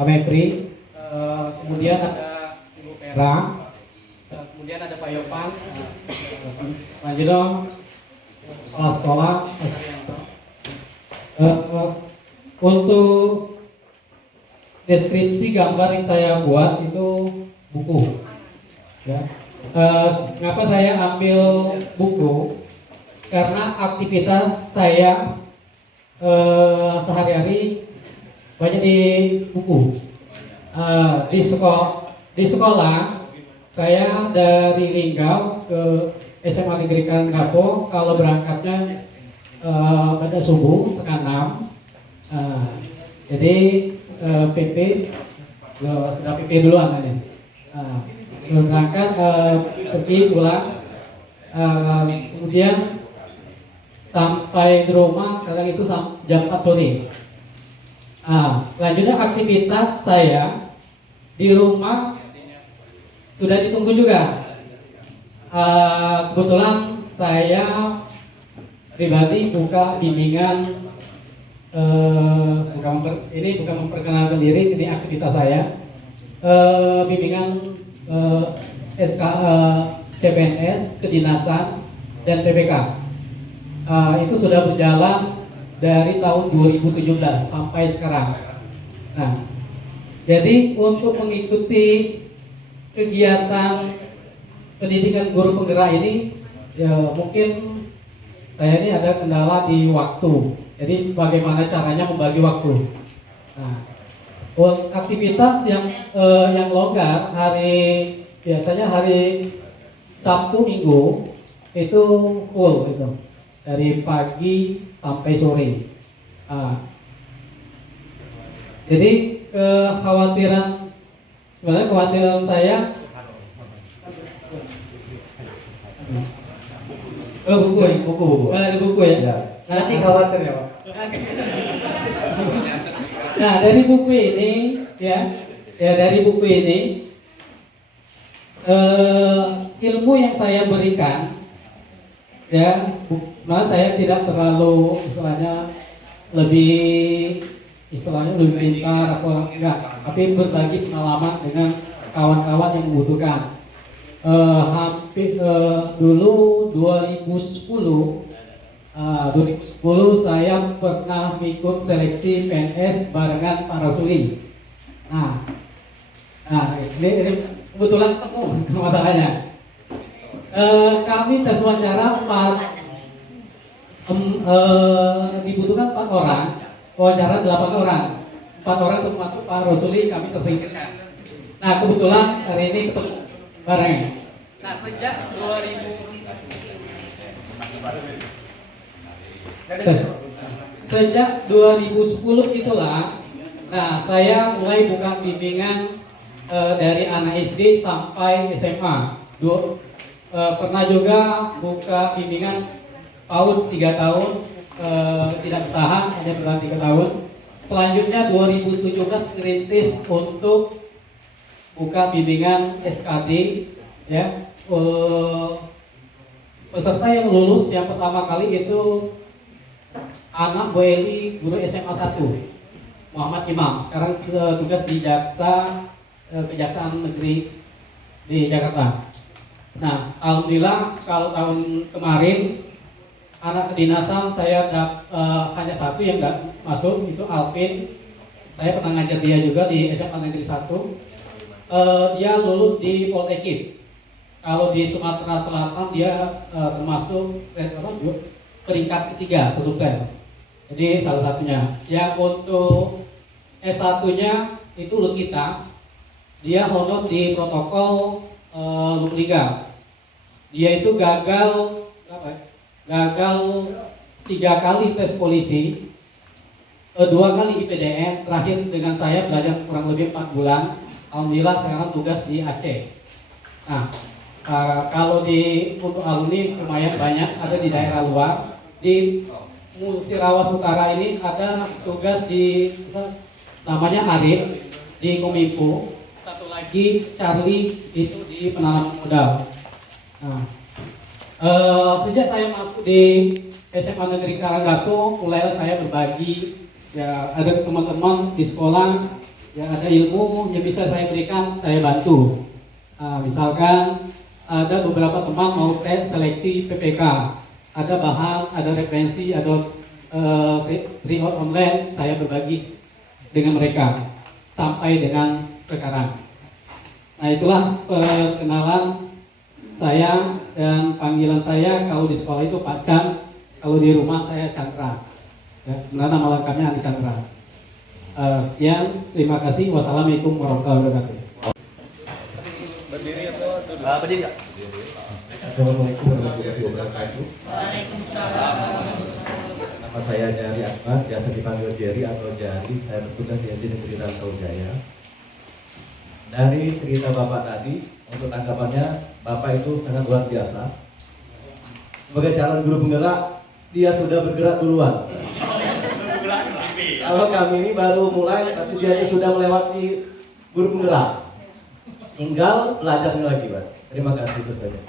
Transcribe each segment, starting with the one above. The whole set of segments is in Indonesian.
Pak Mepri, kemudian ada Ibu Vera, kemudian ada Pak Yopan, Pak Jino, kepala sekolah, Mas Arianto. Untuk deskripsi gambar yang saya buat itu buku. Ya. Kenapa saya ambil buku? Karena aktivitas saya sehari-hari banyak di buku. Di sekolah saya dari Linggau ke SMA Negeri Karanggapo. Kalau berangkatnya pada subuh setengah 6. Jadi PP sudah PP duluan ini. Berangkat pergi pulang, kemudian sampai di rumah kadang itu jam 4 sore. Selanjutnya aktivitas saya di rumah sudah ditunggu juga. Kebetulan saya pribadi buka bimbingan, ini bukan memperkenalkan diri, ini aktivitas saya, bimbingan SK, CPNS, kedinasan, dan PPK. Itu sudah berjalan dari tahun 2017 sampai sekarang. Nah, jadi untuk mengikuti kegiatan pendidikan guru penggerak ini, ya mungkin saya ini ada kendala di waktu. Jadi bagaimana caranya membagi waktu. Nah, aktivitas yang longgar biasanya hari Sabtu Minggu itu full gitu, dari pagi sampai sore. Jadi kekhawatiran saya buku ya. Nanti khawatir ya Pak. Nah, dari buku ini dari buku ini ilmu yang saya berikan, sebenarnya saya tidak terlalu lebih pintar atau enggak, tapi berbagi pengalaman dengan kawan-kawan yang membutuhkan. Dulu 2010 saya pernah ikut seleksi PNS barengan Pak Rasuli. Nah, ini kebetulan ketemu masalahnya. Kami tes wawancara dibutuhkan 4 orang, wawancara 8 orang. 4 orang termasuk Pak Rasuli kami tersingkirkan. Nah, kebetulan hari ini ketemu bareng. Nah, sejak 2010 itulah, nah saya mulai buka bimbingan dari anak SD sampai SMA. Pernah juga buka bimbingan PAUD 3 tahun, tidak bertahan, hanya bertahan 3 tahun. Selanjutnya 2017 ngerintis untuk buka bimbingan SKD, ya. Peserta yang lulus yang pertama kali itu anak Bu Eli, guru SMA 1, Muhammad Imam. Sekarang tugas di Kejaksaan Negeri di Jakarta. Nah, alhamdulillah kalau tahun kemarin anak kedinasan saya hanya 1 yang masuk, itu Alvin. Saya pernah ngajar dia juga di SMA Negeri 1. Dia lulus di Polteknik. Kalau di Sumatera Selatan dia termasuk peringkat ketiga sesubsel. Jadi salah satunya. Yang untuk S1-nya itu Lukita. Dia honor di protokol Lukliga. Dia itu gagal 3 kali tes polisi, 2 kali IPDN. Terakhir dengan saya belajar kurang lebih 4 bulan. Alhamdulillah sekarang tugas di Aceh. Nah, kalau untuk alumni lumayan banyak, ada di daerah luar. Di Musirawas Utara ini ada tugas di namanya Arif di Kominfo. Satu lagi Charlie itu di penanaman modal. Nah, sejak saya masuk di SMA Negeri Karanggapo, mulai saya berbagi, ya ada teman-teman di sekolah Ya, ada ilmu yang bisa saya berikan, saya bantu. Misalkan ada beberapa teman mau tes seleksi PPK, ada bahan, ada referensi, ada pre-out online, saya berbagi dengan mereka sampai dengan sekarang. Nah, itulah perkenalan saya dan panggilan saya. Kalau di sekolah itu Pak Chan, kalau di rumah saya Chandra. Ya, sebenarnya nama lengkapnya Andi Chandra. Sekian, terima kasih. Wassalamualaikum warahmatullahi wabarakatuh. Berdiri atau duduk? Berdiri ya. Assalamualaikum warahmatullahi wabarakatuh. Waalaikumsalam. Nama saya Jari Ahmad, biasa dipanggil Jerry atau Jari. Saya bertugas di SD Negeri Rantau Jaya. Dari cerita Bapak tadi, untuk tanggapannya, Bapak itu sangat luar biasa. Sebagai calon guru penggerak, dia sudah bergerak duluan. Kalau kami ini baru mulai, tapi dia itu sudah melewati guru penggerak. Tinggal belajarnya lagi, Pak. Terima kasih, itu saja.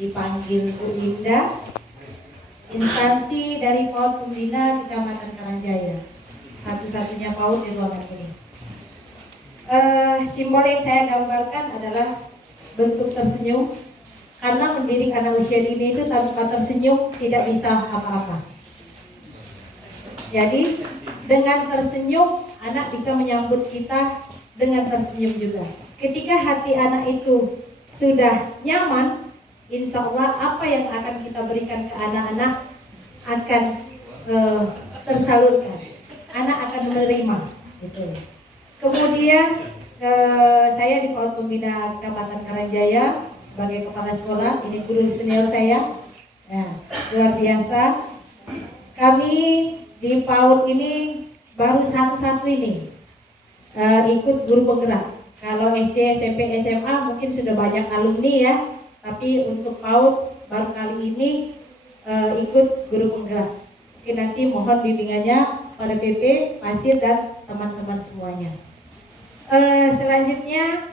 Dipanggil Bu Linda, instansi dari PAUD Pembina Kecamatan Karangjaya, satu-satunya PAUD di ruangan ini. Simbol yang saya gambarkan adalah bentuk tersenyum, karena mendidik anak usia dini itu tanpa tersenyum tidak bisa apa-apa. Jadi dengan tersenyum anak bisa menyambut kita dengan tersenyum juga. Ketika hati anak itu sudah nyaman, insya Allah apa yang akan kita berikan ke anak-anak akan tersalurkan. Anak akan menerima. Gitu. Kemudian saya di PAUD Pembina Kecamatan Karangjaya sebagai kepala sekolah, ini guru senior saya. Nah, luar biasa. Kami di PAUD ini baru satu-satu ini ikut guru penggerak. Kalau SD, SMP, SMA mungkin sudah banyak alumni ya. Tapi untuk PAUD baru kali ini ikut guru penggerak. Oke, nanti mohon bimbingannya pada PP, Pasir dan teman-teman semuanya. Selanjutnya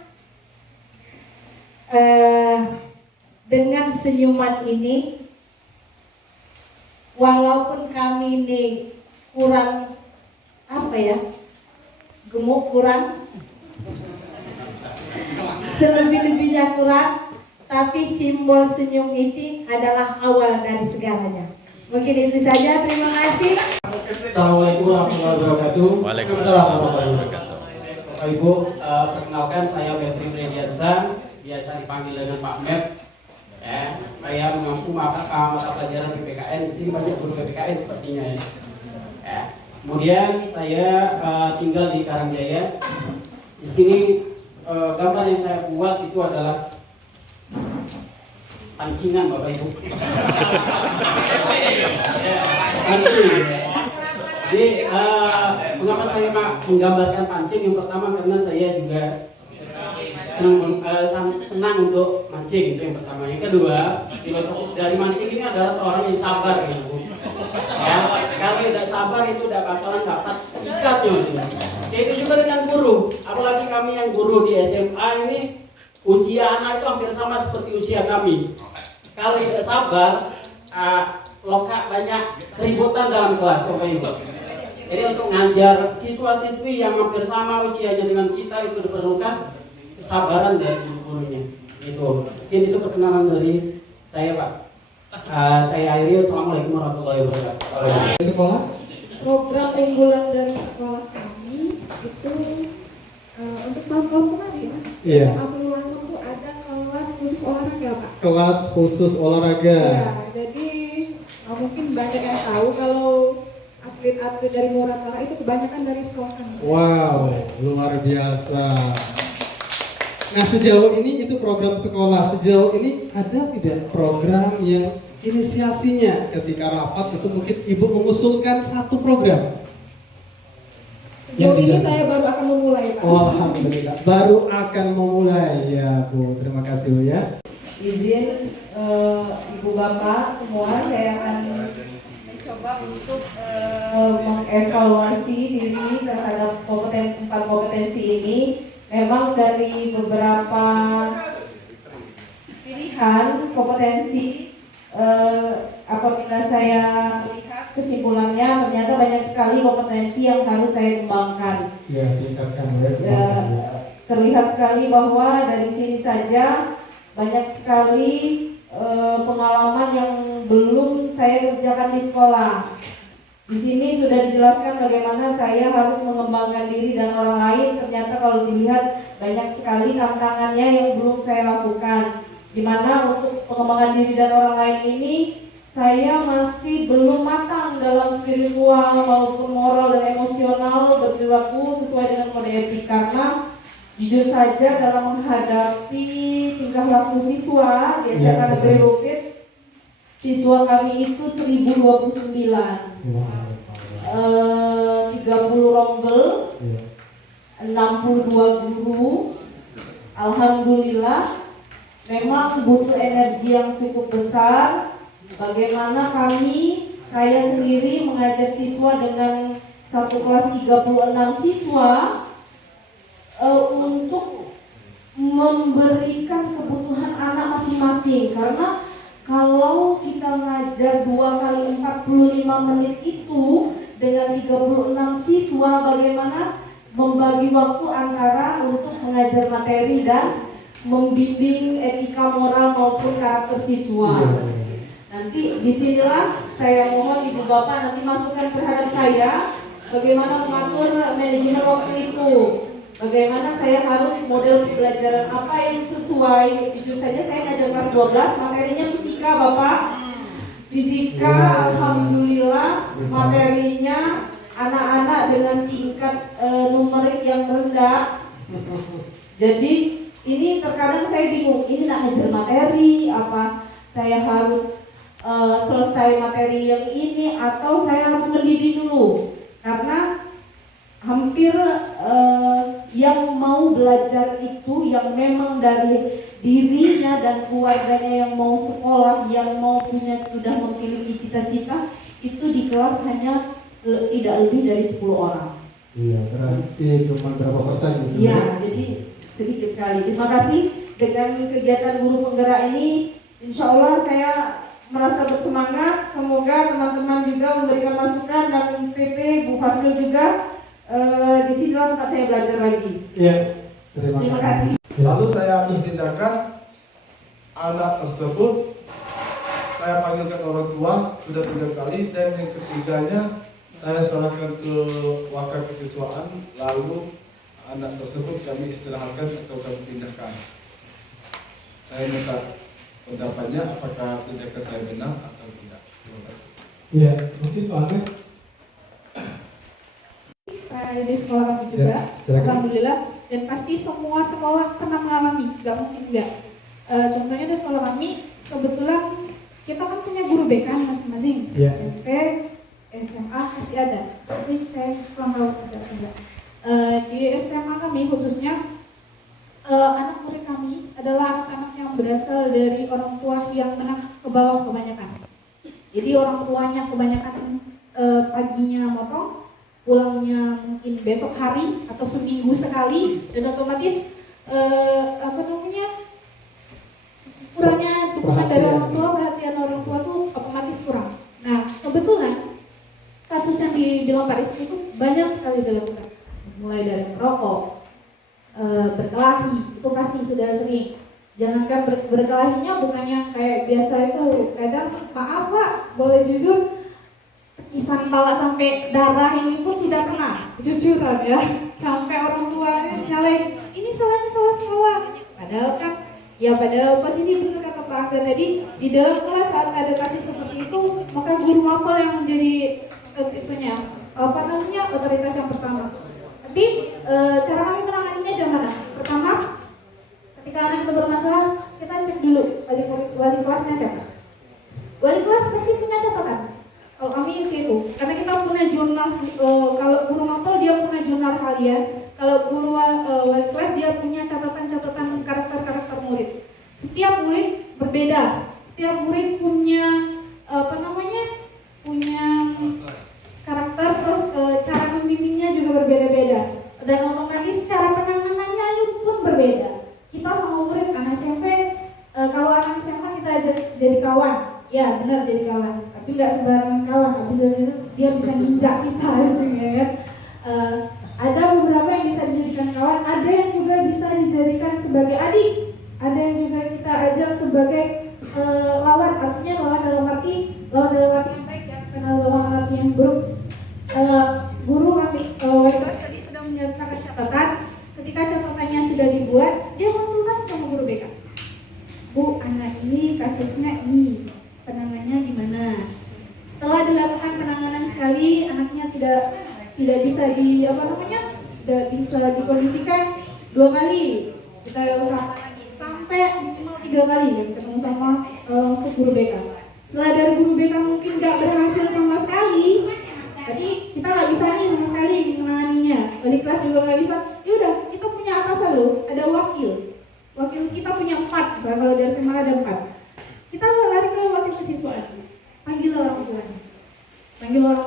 dengan senyuman ini, walaupun kami ini kurang apa ya, gemuk kurang, selebih-lebihnya kurang, tapi simbol senyum itu adalah awal dari segalanya. Mungkin itu saja, terima kasih. Assalamualaikum warahmatullahi wabarakatuh. Waalaikumsalam warahmatullahi wabarakatuh. Bapak Ibu, perkenalkan saya Febri Frediansa, biasa dipanggil dengan Pak Mep. Ya, saya mengampu mata pelajaran PPKN. Di sini banyak guru PPKN sepertinya ya. Ya. Kemudian saya tinggal di Karangjaya. Di sini gambar yang saya buat itu adalah pancingan Bapak Ibu. Pancing. Jadi mengapa saya menggambarkan pancing? Yang pertama karena saya juga senang untuk mancing, itu yang pertama. Yang kedua, filosofis dari mancing ini adalah seorang yang sabar gitu. Ya, kalau tidak sabar itu tidak bakalan dapat ikatnya. Itu juga dengan guru, apalagi kami yang guru di SMA ini usia anak itu hampir sama seperti usia kami. Kalau tidak sabar, lokak banyak keributan dalam kelas, Bapak Ibu. Jadi untuk ngajar siswa-siswi yang hampir sama usianya dengan kita itu diperlukan kesabaran dari guru-gurunya. Itu. Mungkin itu perkenalan dari saya, Pak. Saya akhiri. Assalamualaikum warahmatullahi wabarakatuh. Sekolah Program unggulan dari sekolah kami itu untuk tahun-tahun kemarin Iya. SMA Sululango itu ada kelas khusus olahraga, Pak. kelas khusus olahraga. Ya, jadi mungkin banyak yang tahu kalau atlet-atlet dari Muratara itu kebanyakan dari sekolah kami. Wow, luar biasa. Nah, sejauh ini itu program sekolah. Sejauh ini ada tidak program yang inisiasinya ketika rapat itu mungkin Ibu mengusulkan satu program? Sejauh ini dijalankan? saya baru akan memulai, Pak. Oh, alhamdulillah, baru akan memulai ya Bu. Terima kasih Bu ya. Izin Ibu Bapak semua, saya akan mencoba untuk mengevaluasi diri terhadap empat kompetensi ini. Memang dari beberapa pilihan kompetensi, apabila saya melihat kesimpulannya ternyata banyak sekali kompetensi yang harus saya kembangkan. Ya, tingkatkan Ya, terlihat sekali bahwa dari sini saja banyak sekali pengalaman yang belum saya kerjakan di sekolah. Di sini sudah dijelaskan bagaimana saya harus mengembangkan diri dan orang lain. Ternyata kalau dilihat banyak sekali tantangannya yang belum saya lakukan. Dimana untuk pengembangan diri dan orang lain ini saya masih belum matang dalam spiritual maupun moral dan emosional berperilaku sesuai dengan kode etik. Karena jujur saja dalam menghadapi tingkah laku siswa di SMK Negeri Lupit, siswa kami itu 1029. 30 rombel, 62 guru. Alhamdulillah memang butuh energi yang cukup besar. Bagaimana saya sendiri mengajar siswa dengan satu kelas 36 siswa untuk memberikan kebutuhan anak masing-masing. Karena kalau kita ngajar 2 kali 45 menit itu dengan 36 siswa, bagaimana membagi waktu antara untuk mengajar materi dan membimbing etika moral maupun karakter siswa. Nanti disinilah saya mohon ibu bapak nanti masukkan terhadap saya bagaimana mengatur manajemen waktu itu. Bagaimana saya harus model pembelajaran apa yang sesuai. Jujur saja saya ngajar kelas 12, materinya fisika Bapak. Fisika alhamdulillah materinya anak-anak dengan tingkat numerik yang rendah. Jadi ini terkadang saya bingung, ini nak ngajar materi apa saya harus selesai materi yang ini atau saya harus mendidik dulu. Karena hampir yang mau belajar itu yang memang dari dirinya dan keluarganya yang mau sekolah, yang mau sudah memiliki cita-cita, itu di kelas hanya tidak lebih dari 10 orang. Iya, berarti cuma berapa persen gitu? Iya, jadi sedikit sekali. Terima kasih dengan kegiatan guru penggerak ini, insya Allah saya merasa bersemangat. Semoga teman-teman juga memberikan masukan dan PP Bu Fasil juga. Di sini tempat saya belajar lagi. Iya, terima kasih. Lalu saya ambil tindakan, anak tersebut saya panggilkan orang tua sudah 3 kali, dan yang ketiganya saya serahkan ke wakil kesiswaan, lalu anak tersebut kami istirahatkan atau kami pindahkan. Saya minta pendapatnya apakah tindakan saya benar atau tidak. Terima kasih. Iya, mungkin Pak Ahmed. Di sekolah kami juga, Ya, silakan. alhamdulillah, dan pasti semua sekolah pernah mengalami, nggak mungkin enggak. Contohnya di sekolah kami, kebetulan kita kan punya guru BK masing-masing, Ya. SMP, SMA pasti ada. Pasti saya kurang tahu ada enggak. Di SMA kami khususnya, anak murid kami adalah anak-anak yang berasal dari orang tua yang menengah ke bawah kebanyakan. Jadi orang tuanya kebanyakan paginya motong, pulangnya mungkin besok hari atau seminggu sekali, dan otomatis kurangnya dukungan dari orang tua, perhatian orang tua tuh otomatis kurang. Nah kebetulan kasus yang dibilang Pak Rizky itu banyak sekali dalam mereka, mulai dari merokok, berkelahi, itu pasti sudah sering. Jangankan berkelahinya bukan yang kayak biasa itu, kadang maaf Pak, boleh jujur, kisah talak sampai darah ini pun sudah pernah, kejujuran ya, sampai orang tuanya nyalain ini salahnya salah sekolah, padahal kan padahal posisi benar kata Pak Akbar tadi, di dalam kelas saat ada kasus seperti itu, maka guru mapel yang menjadi otoritas yang pertama. Tapi cara kami menanganinya dari mana? Pertama, ketika anak itu bermasalah, kita cek dulu wali kelasnya siapa. Wali kelas pasti punya catatan. Kalau kami itu, karena kita punya jurnal, kalau guru mapel dia punya jurnal harian, kalau guru wali kelas dia punya catatan karakter murid. Setiap murid berbeda, setiap murid punya punya karakter, terus cara membimbingnya juga berbeda-beda, dan otomatis cara penanganannya pun berbeda. Kita sama murid anak SMP, kalau anak SMA kita jadi kawan, ya benar jadi kawan. tapi nggak sembarangan kawan, habis itu dia bisa nginjak kita gitu ya. Ada beberapa yang bisa dijadikan kawan, ada yang juga bisa dijadikan sebagai adik, ada yang juga kita ajak sebagai lawan, artinya lawan dalam arti yang baik ya, karena lawan arti yang buruk. Guru kami Webas tadi sudah menyatakan catatan. Ketika catatannya sudah dibuat, dia konsultasi sama guru BK. Bu, anak ini kasusnya ini, penanganannya gimana? Setelah dilakukan penanganan sekali, anaknya tidak bisa tidak bisa dikondisikan 2 kali. Kita usahakan lagi sampai minimal 3 kali ya ketemu sama untuk guru BK. Setelah dari guru BK mungkin nggak berhasil sama sekali, berarti kita nggak bisa nih sama sekali menanganinya. Wali kelas juga nggak bisa. Yaudah, kita punya atasan loh, ada wakil kita punya 4, misalnya kalau dari SMA ada 4. Kita lari ke wakil kesiswaan, panggil orang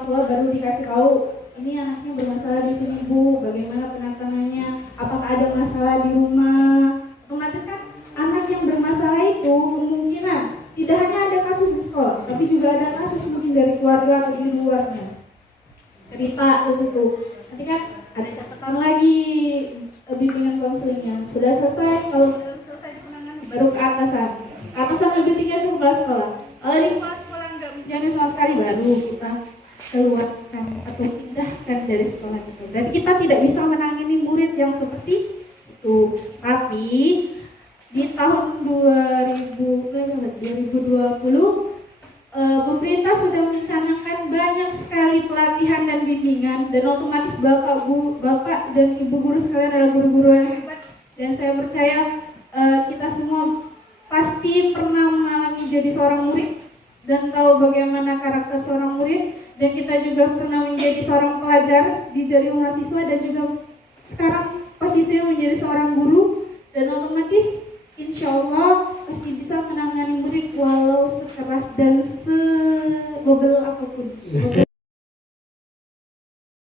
tua, baru dikasih tahu ini anaknya bermasalah di sini Bu, bagaimana penanganannya, apakah ada masalah di rumah. Otomatis kan anak yang bermasalah itu kemungkinan tidak hanya ada kasus di sekolah, tapi juga ada kasus mungkin dari keluarga atau di luarnya. Cerita di situ, nanti kan ada catatan lagi, bimbingan konselingnya sudah selesai. Kalau selesai di penanganan baru ke atasan lebih tinggi itu kepala sekolah. Kalau di kepala sekolah nggak menjamin sama sekali, baru kita keluarkan atau pindahkan dari sekolah itu. Dan kita tidak bisa menangani murid yang seperti itu. Tapi di tahun 2020 pemerintah sudah mencanangkan banyak sekali pelatihan dan bimbingan, dan otomatis bapak dan ibu guru sekalian adalah guru-guru yang hebat, dan saya percaya kita semua pasti pernah mengalami jadi seorang murid dan tahu bagaimana karakter seorang murid, dan kita juga pernah menjadi seorang pelajar di jaring mahasiswa dan juga sekarang posisinya menjadi seorang guru, dan otomatis insya Allah pasti bisa menangani murid walau sekeras dan